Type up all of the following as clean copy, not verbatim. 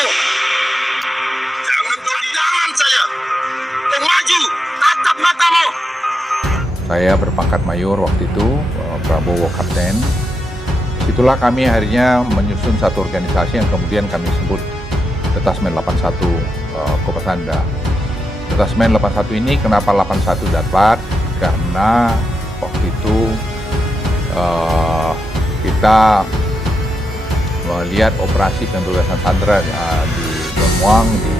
kamu. Jangan kau dilawan saya. Kau maju, tatap matamu. Saya berpangkat mayor waktu itu, Prabowo kapten. Itulah kami akhirnya menyusun satu organisasi yang kemudian kami sebut Detasmen 81 Kopasanda. Detasmen 81 ini kenapa 81 dapat? Karena waktu itu kita melihat operasi pembebasan sandera di Don Muang di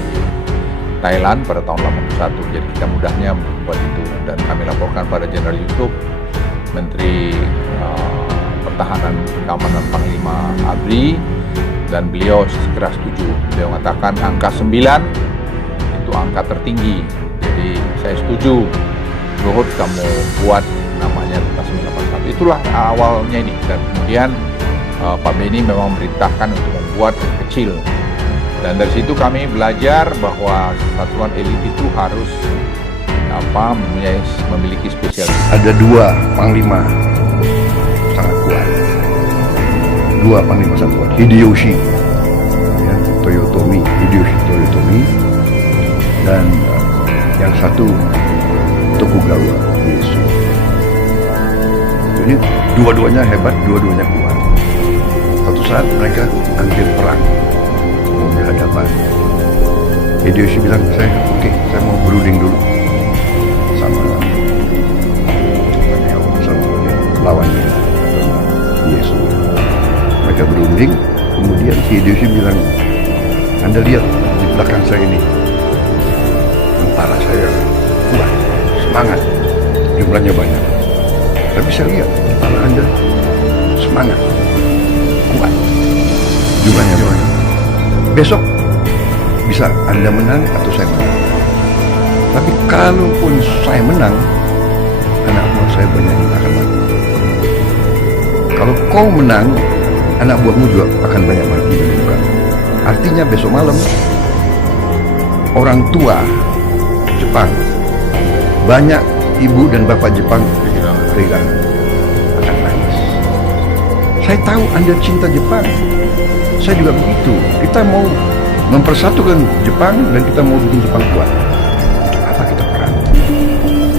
Thailand pada tahun 81. Jadi kita mudahnya membuat itu dan kami laporkan pada Jenderal Yusuf, Menteri Pertahanan Keamanan Panglima ABRI, dan beliau segera setuju. Beliau mengatakan angka 9 itu angka tertinggi. Jadi saya setuju, Luhut kamu buat namanya Detasmen 81. Itulah awalnya ini. Dan kemudian Pak Beni memang memerintahkan untuk membuat yang kecil. Dan dari situ kami belajar bahwa satuan elit itu harus memiliki spesialis. Ada dua panglima sangat kuat. Dua panglima sangat kuat. Hideyoshi, ya, Hideyoshi Toyotomi, dan yang satu Tokugawa Ieyasu. Jadi dua-duanya hebat, dua-duanya kuat. Suatu saat mereka hampir perang di hadapan. Hideyoshi bilang, oke, saya mau brooding dulu sama lawannya, Ieyasu. Mereka berunding, kemudian Hideyoshi bilang, Anda lihat di belakang saya ini, tentara saya kuat, semangat, jumlahnya banyak. Tapi saya lihat tentara Anda semangat, kuat, jumlahnya banyak. Besok bisa Anda menang atau saya menang. Tapi kalaupun saya menang, anak buah saya banyak yang akan mati. Kalau kau menang, anak buahmu juga akan banyak mati dan luka. Artinya besok malam orang tua Jepang, banyak ibu dan bapak Jepang kehilangan, akan nangis. Saya tahu Anda cinta Jepang, saya juga begitu. Kita mau mempersatukan Jepang dan kita mau bikin Jepang kuat. Untuk apa kita perang?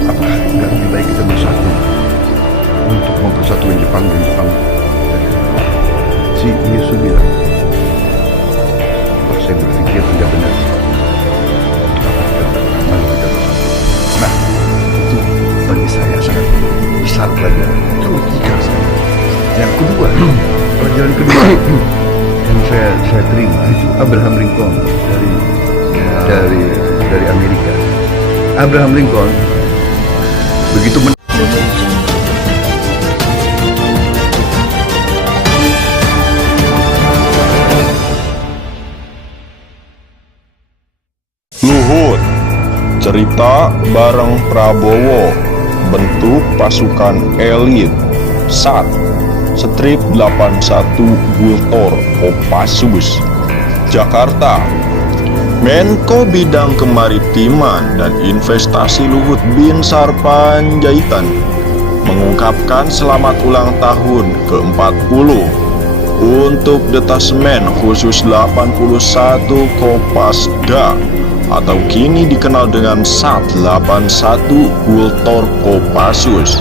Apakah enggak lebih baik kita bersatu untuk mempersatukan Jepang dan Jepang? Si Ieyasu bilang, saya berpikir tidak benar. Untuk apa kita berperang? Mari kita bersatu. Nah, itu bagi saya sangat besar pelajaran. Itu logika saya. Yang kedua, pelajaran kedua yang saya terima itu Abraham Lincoln dari Amerika. Abraham Lincoln begitu Luhut, cerita bareng Prabowo, bentuk pasukan elit, SAT, strip 81 Gultor Kopassus, Jakarta. Menko Bidang Kemaritiman dan Investasi Luhut Binsar Panjaitan mengungkapkan selamat ulang tahun ke-40 untuk Detasmen Khusus 81 Kopasda atau kini dikenal dengan SAT 81 Gultor Kopassus.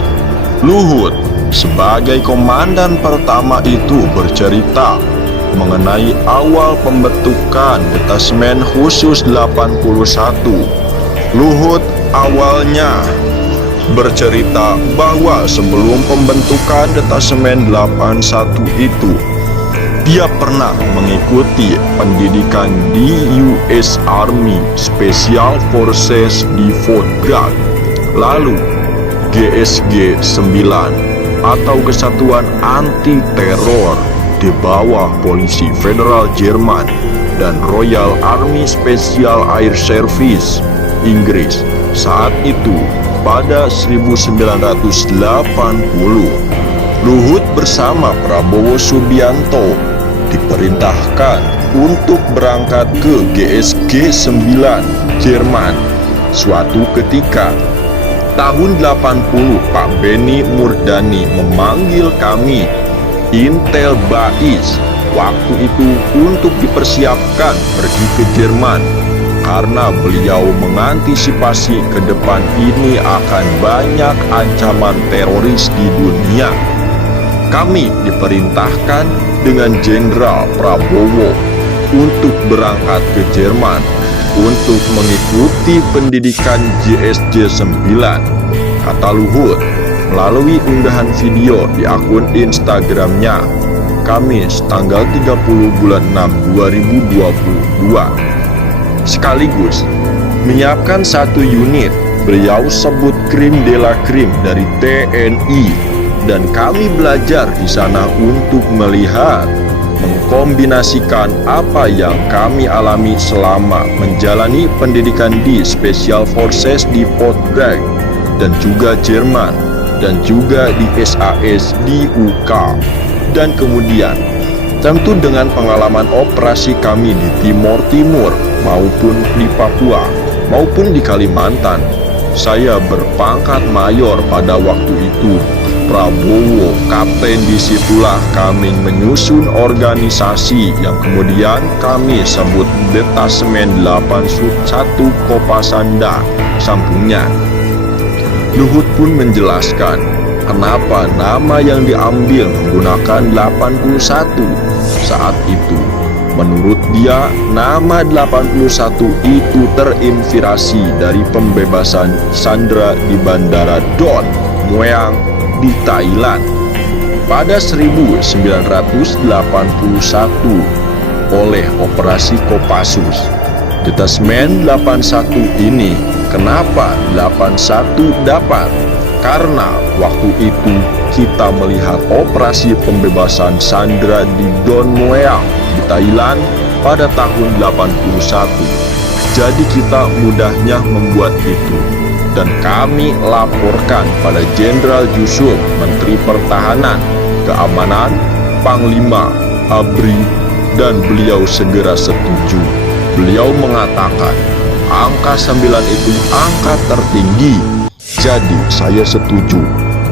Luhut sebagai komandan pertama itu bercerita mengenai awal pembentukan Detasmen Khusus 81. Luhut awalnya bercerita bahwa sebelum pembentukan Detasmen 81 itu, dia pernah mengikuti pendidikan di US Army Special Forces di Fort Bragg, lalu GSG 9 atau Kesatuan Anti Teror di bawah Polisi Federal Jerman dan Royal Army Special Air Service Inggris saat itu pada 1980. Luhut bersama Prabowo Subianto diperintahkan untuk berangkat ke GSG 9 Jerman. Suatu ketika tahun 80, Pak Beni Murdani memanggil kami Intel Bais waktu itu untuk dipersiapkan pergi ke Jerman, karena beliau mengantisipasi ke depan ini akan banyak ancaman teroris di dunia. Kami diperintahkan dengan Jenderal Prabowo untuk berangkat ke Jerman untuk mengikuti pendidikan JSJ 9, kata Luhut melalui unggahan video di akun Instagramnya Kamis tanggal 30 bulan 6 2022. Sekaligus menyiapkan satu unit, beliau sebut krim de la krim dari TNI, dan kami belajar di sana untuk melihat, mengkombinasikan apa yang kami alami selama menjalani pendidikan di Special Forces di Potbrugge dan juga Jerman, dan juga di SAS di UK, dan kemudian tentu dengan pengalaman operasi kami di Timor Timur maupun di Papua maupun di Kalimantan. Saya berpangkat mayor pada waktu itu. Prabowo kapten, disitulah kami menyusun organisasi yang kemudian kami sebut Detasemen 81 Kopasanda, sambungnya. Luhut pun menjelaskan kenapa nama yang diambil menggunakan 81 saat itu. Menurut dia, nama 81 itu terinspirasi dari pembebasan sandera di Bandara Don Mueang di Thailand pada 1981 oleh Operasi Kopassus. Detasemen 81 ini kenapa 81 dapat? Karena waktu itu kita melihat operasi pembebasan sandera di Don Mueang di Thailand pada tahun 81. Jadi kita mudahnya membuat itu. Dan kami laporkan pada Jenderal Yusuf, Menteri Pertahanan, Keamanan, Panglima, ABRI, dan beliau segera setuju. Beliau mengatakan, angka 9 itu angka tertinggi. Jadi saya setuju.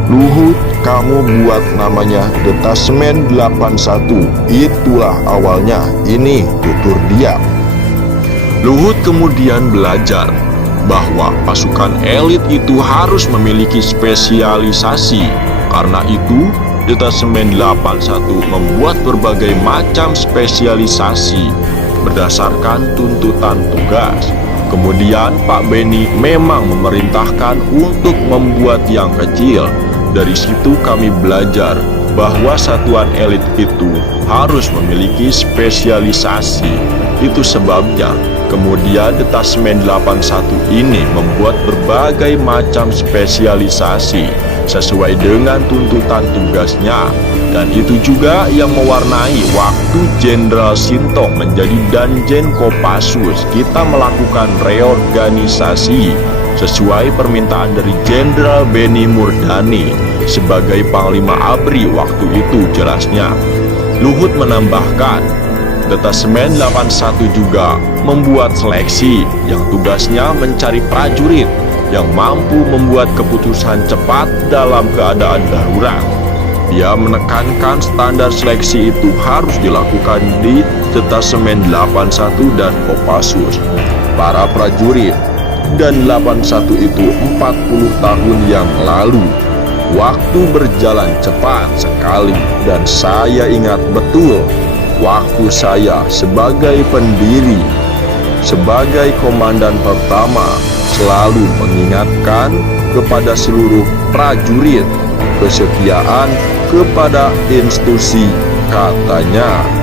Luhut, kamu buat namanya Detasemen 81. Itulah awalnya. Ini tutur dia. Luhut kemudian belajar bahwa pasukan elit itu harus memiliki spesialisasi. Karena itu, Detasemen 81 membuat berbagai macam spesialisasi berdasarkan tuntutan tugas. Kemudian Pak Beni memang memerintahkan untuk membuat yang kecil. Dari situ kami belajar bahwa satuan elit itu harus memiliki spesialisasi. Itu sebabnya kemudian Detasemen 81 ini membuat berbagai macam spesialisasi sesuai dengan tuntutan tugasnya. Dan itu juga yang mewarnai waktu Jenderal Sintong menjadi Danjen Kopassus. Kita melakukan reorganisasi sesuai permintaan dari Jenderal Beni Murdani sebagai Panglima ABRI waktu itu jelasnya. Luhut menambahkan, Detasemen 81 juga membuat seleksi yang tugasnya mencari prajurit yang mampu membuat keputusan cepat dalam keadaan darurat. Dia menekankan standar seleksi itu harus dilakukan di Detasemen 81 dan Kopassus. Para prajurit dan 81 itu 40 tahun yang lalu. Waktu berjalan cepat sekali dan saya ingat betul waktu saya sebagai pendiri, sebagai komandan pertama, selalu mengingatkan kepada seluruh prajurit kesetiaan kepada institusi, katanya.